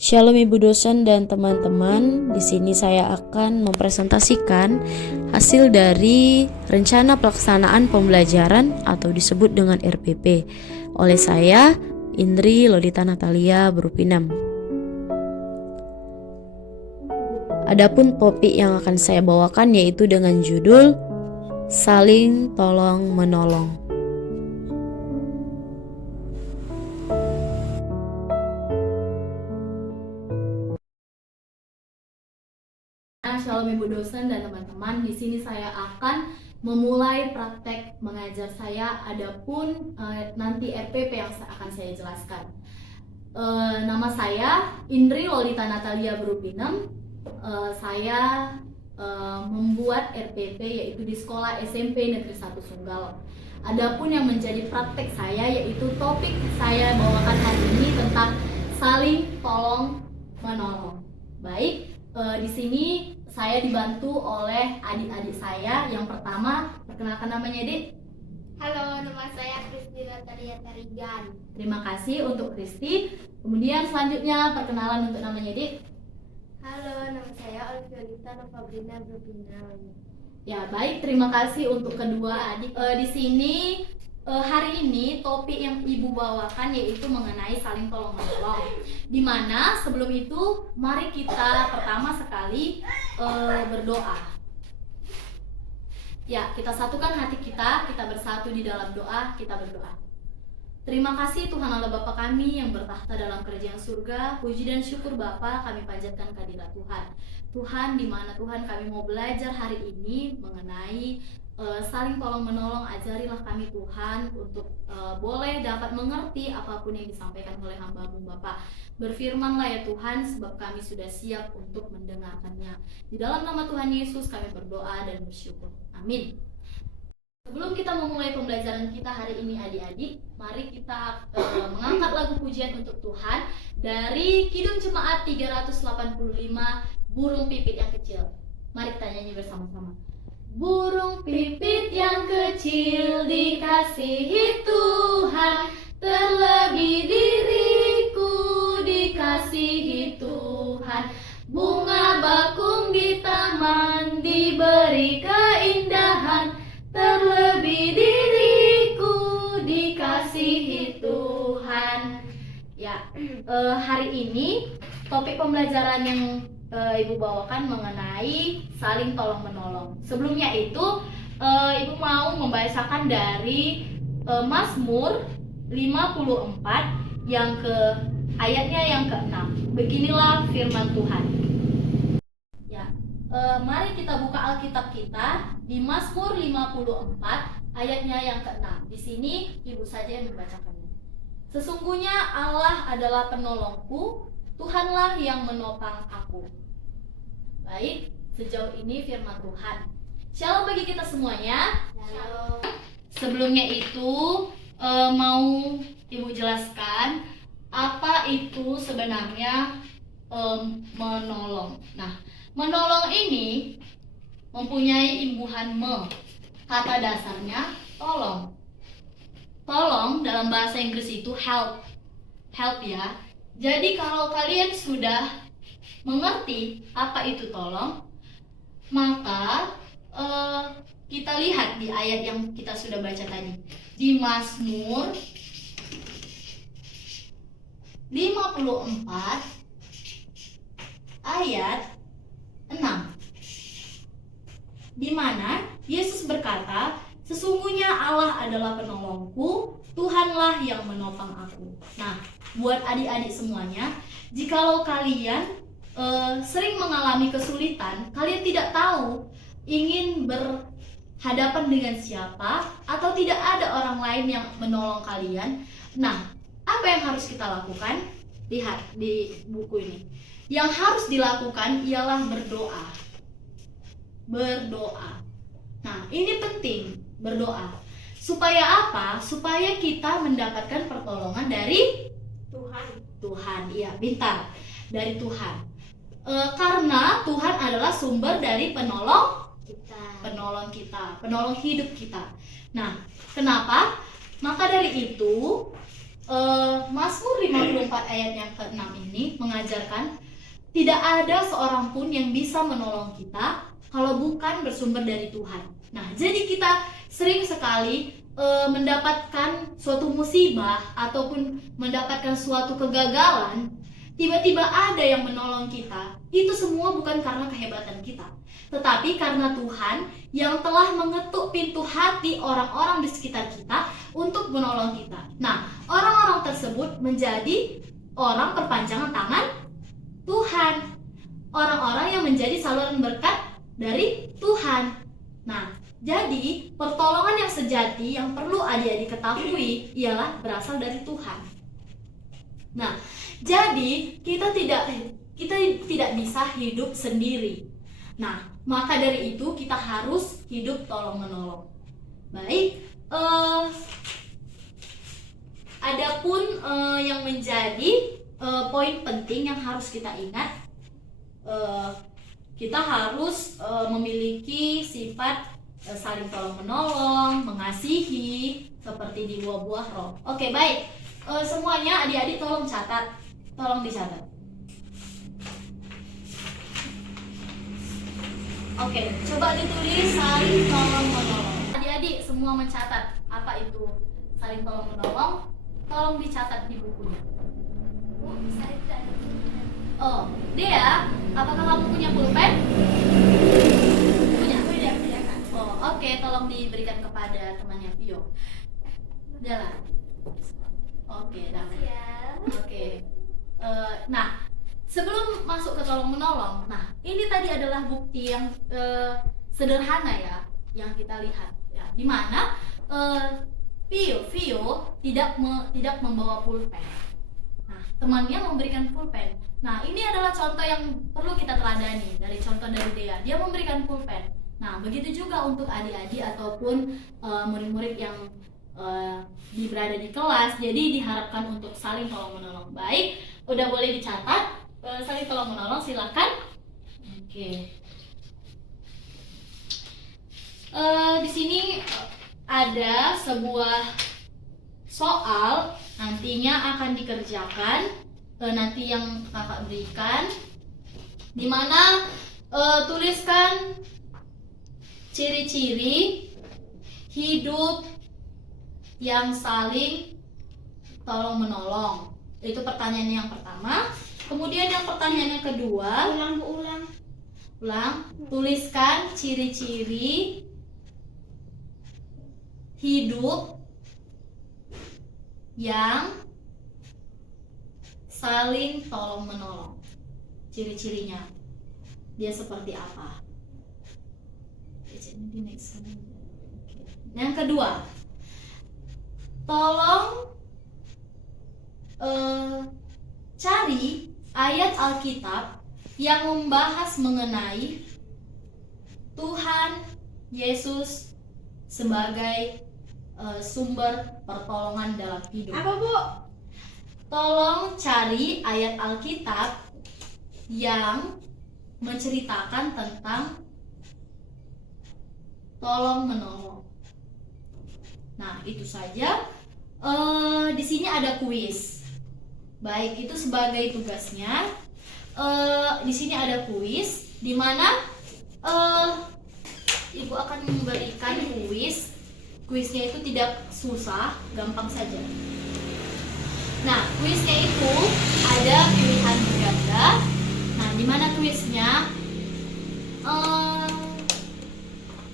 Shalom Ibu dosen dan teman-teman. Di sini saya akan mempresentasikan hasil dari rencana pelaksanaan pembelajaran atau disebut dengan RPP oleh saya, Indri Lodita Natalia Berupinem. Adapun topik yang akan saya bawakan yaitu dengan judul Saling Tolong Menolong. Shalom Ibu dosen dan teman-teman. Di sini saya akan memulai praktek mengajar saya. Adapun nanti RPP yang akan saya jelaskan. Nama saya Indri Lolita Natalia Berupinem. Saya membuat RPP yaitu di sekolah SMP Negeri 1 Sunggal. Adapun yang menjadi praktek saya yaitu topik saya bawakan hari ini tentang saling tolong menolong. Baik, di sini saya dibantu oleh adik-adik saya. Yang pertama, perkenalkan namanya, Dik. Halo, nama saya Kristi Natalia Tarigan. Terima kasih untuk Kristi. Kemudian selanjutnya perkenalan untuk namanya, Dik. Halo, nama saya Olivia Novabrina Berupinem. Ya, baik. Terima kasih untuk kedua adik. Di sini hari ini topik yang Ibu bawakan yaitu mengenai saling tolong menolong. Dimana sebelum itu mari kita pertama sekali berdoa. Ya, kita satukan hati kita bersatu di dalam doa, kita berdoa. Terima kasih Tuhan Allah Bapa kami yang bertahta dalam kerajaan surga. Puji dan syukur Bapa kami panjatkan kehadirat Tuhan. Tuhan, di mana Tuhan kami mau belajar hari ini mengenai saling tolong menolong. Ajarilah kami Tuhan untuk boleh dapat mengerti apapun yang disampaikan oleh hamba-Mu Bapa. Berfirmanlah ya Tuhan, sebab kami sudah siap untuk mendengarkannya. Di dalam nama Tuhan Yesus kami berdoa dan bersyukur. Amin. Sebelum kita memulai pembelajaran kita hari ini adik-adik, mari kita mengangkat lagu pujian untuk Tuhan dari Kidung Jemaat 385, Burung Pipit yang Kecil. Mari kita nyanyi bersama-sama. Burung pipit yang kecil dikasihi Tuhan, terlebih diriku dikasihi Tuhan. Bunga bakung di taman diberi keindahan, terlebih diriku dikasihi Tuhan. Ya, hari ini topik pembelajaran yang Ibu bawakan mengenai saling tolong menolong. Sebelumnya itu Ibu mau membacakan dari Mazmur 54 yang ke ayatnya yang ke-6. Beginilah firman Tuhan. Ya, mari kita buka Alkitab kita di Mazmur 54 ayatnya yang ke-6. Di sini Ibu saja yang membacakannya. Sesungguhnya Allah adalah penolongku, Tuhanlah yang menopang aku. Baik, sejauh ini firman Tuhan. Shalom bagi kita semuanya. Halo. Sebelumnya itu mau Ibu jelaskan apa itu sebenarnya menolong. Nah, menolong ini mempunyai imbuhan me. Kata dasarnya tolong. Tolong dalam bahasa Inggris itu help. Help ya. Jadi kalau kalian sudah mengerti apa itu tolong, maka kita lihat di ayat yang kita sudah baca tadi. Di Mazmur 54 ayat 6. Di mana Yesus berkata, sesungguhnya Allah adalah penolongku, Tuhanlah yang menopang aku. Nah, buat adik-adik semuanya, jikalau kalian sering mengalami kesulitan, kalian tidak tahu ingin berhadapan dengan siapa, atau tidak ada orang lain yang menolong kalian. Nah, apa yang harus kita lakukan? Lihat di buku ini. Yang harus dilakukan ialah berdoa. Berdoa. Nah, ini penting, berdoa. Supaya apa? Supaya kita mendapatkan pertolongan dari Tuhan. Iya, pintar. Dari Tuhan. Karena Tuhan adalah sumber dari penolong kita, penolong hidup kita. Nah, kenapa? Maka dari itu Mazmur 54 ayat yang ke-6 ini mengajarkan tidak ada seorang pun yang bisa menolong kita kalau bukan bersumber dari Tuhan. Nah, jadi kita sering sekali mendapatkan suatu musibah ataupun mendapatkan suatu kegagalan, tiba-tiba ada yang menolong kita. Itu semua bukan karena kehebatan kita, tetapi karena Tuhan yang telah mengetuk pintu hati orang-orang di sekitar kita untuk menolong kita. Nah, orang-orang tersebut menjadi orang perpanjangan tangan Tuhan, orang-orang yang menjadi saluran berkat dari Tuhan. Nah, jadi pertolongan yang sejati yang perlu adik-adik ketahui ialah berasal dari Tuhan. Nah, jadi kita tidak bisa hidup sendiri. Nah, maka dari itu kita harus hidup tolong-menolong. Baik, adapun yang menjadi poin penting yang harus kita ingat, kita harus memiliki sifat saling tolong-menolong, mengasihi, seperti di buah-buah roh. Oke, baik. Semuanya adik-adik tolong catat, tolong dicatat. Oke, coba ditulis saling tolong-menolong. Adik-adik semua mencatat apa itu saling tolong-menolong. Tolong dicatat di bukunya. Saya tidak ada pulpen. Oh, Dea, apakah kamu punya pulpen? Punya? Punya kan? Oh, oke, tolong diberikan kepada temannya Vio. Jalan. Oke, dah. Ya. Oke. Nah, sebelum masuk ke tolong menolong, nah ini tadi adalah bukti yang sederhana ya, yang kita lihat ya, di mana Vio tidak membawa pulpen. Nah, temannya memberikan pulpen. Nah, ini adalah contoh yang perlu kita teladani dari contoh dari Dea. Dia memberikan pulpen. Nah, begitu juga untuk adik-adik ataupun murid-murid yang berada di kelas. Jadi diharapkan untuk saling tolong menolong. Baik, udah boleh dicatat. Saling tolong menolong, silakan. Oke. Di sini ada sebuah soal nantinya akan dikerjakan, nanti yang kakak berikan, dimana tuliskan ciri-ciri hidup yang saling tolong menolong. Itu pertanyaan yang pertama. Kemudian yang pertanyaan yang kedua, ulang, tuliskan ciri-ciri hidup yang saling tolong menolong. Ciri-cirinya dia seperti apa? Yang kedua, tolong cari ayat Alkitab yang membahas mengenai Tuhan Yesus sebagai sumber pertolongan dalam hidup. Apa, Bu? Tolong cari ayat Alkitab yang menceritakan tentang tolong menolong. Nah, itu saja. Di sini ada kuis. Baik, itu sebagai tugasnya. Di sini ada kuis, di mana Ibu akan memberikan kuis. Kuisnya itu tidak susah, gampang saja. Nah, kuisnya itu ada pilihan ganda. Nah, di mana kuisnya?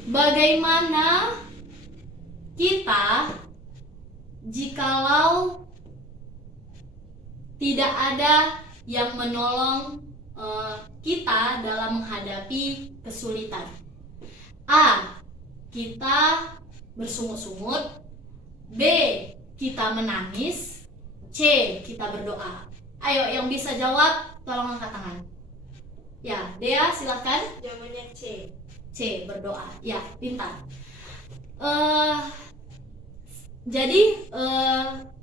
Bagaimana kita jikalau tidak ada yang menolong kita dalam menghadapi kesulitan? A. Kita bersungut-sungut. B. Kita menangis. C. Kita berdoa. Ayo, yang bisa jawab tolong angkat tangan. Ya, Dea silakan. Jawabannya C. C. Berdoa. Ya, pintar. Jadi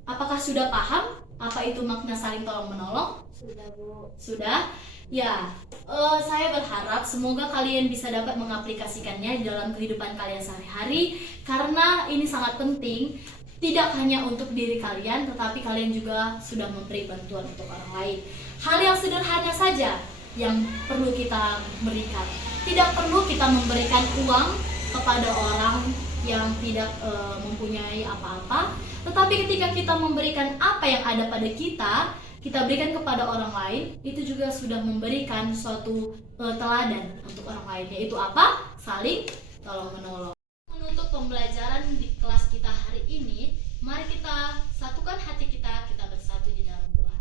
apakah sudah paham apa itu makna saling tolong menolong? Sudah, Bu. Sudah? Ya, saya berharap semoga kalian bisa dapat mengaplikasikannya di dalam kehidupan kalian sehari-hari, karena ini sangat penting. Tidak hanya untuk diri kalian, tetapi kalian juga sudah memberi bantuan untuk orang lain. Hal yang sederhana saja yang perlu kita berikan. Tidak perlu kita memberikan uang kepada orang yang tidak mempunyai apa-apa, tetapi ketika kita memberikan apa yang ada pada kita berikan kepada orang lain, itu juga sudah memberikan suatu teladan untuk orang lain, yaitu apa? Saling tolong menolong. Menutup pembelajaran di kelas kita hari ini, mari kita satukan hati kita bersatu di dalam doa.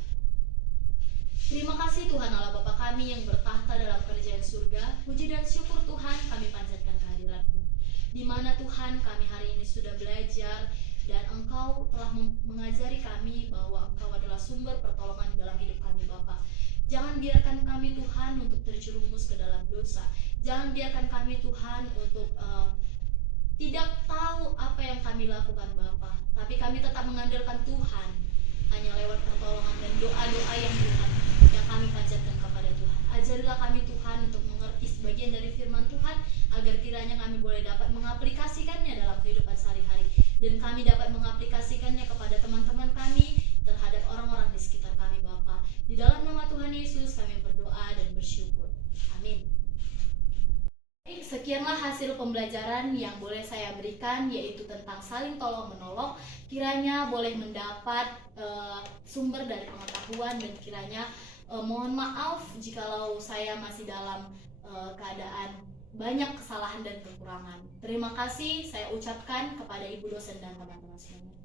Terima kasih Tuhan Allah Bapa kami yang bertahta dalam kerajaan surga. Puji dan syukur Tuhan kami panjatkan kehadirat-Mu, di mana Tuhan kami hari ini sudah belajar dan Engkau telah mengajari kami bahwa Engkau adalah sumber pertolongan dalam hidup kami Bapa. Jangan biarkan kami Tuhan untuk terjerumus ke dalam dosa. Jangan biarkan kami Tuhan untuk tidak tahu apa yang kami lakukan Bapa, tapi kami tetap mengandalkan Tuhan hanya lewat pertolongan dan doa-doa yang Tuhan yang kami panjatkan kepada Tuhan. Ajarilah kami Tuhan untuk mengerti sebagian dari firman Tuhan, agar kiranya kami boleh dapat mengaplikasikannya dalam kehidupan sehari-hari, dan kami dapat mengaplikasikannya kepada teman-teman kami, terhadap orang-orang di sekitar kami Bapa. Di dalam nama Tuhan Yesus kami berdoa dan bersyukur. Amin. Sekianlah hasil pembelajaran yang boleh saya berikan, yaitu tentang saling tolong menolong. Kiranya boleh mendapat sumber dari pengetahuan, dan kiranya mohon maaf jikalau saya masih dalam keadaan banyak kesalahan dan kekurangan. Terima kasih saya ucapkan kepada ibu dosen dan teman-teman semuanya.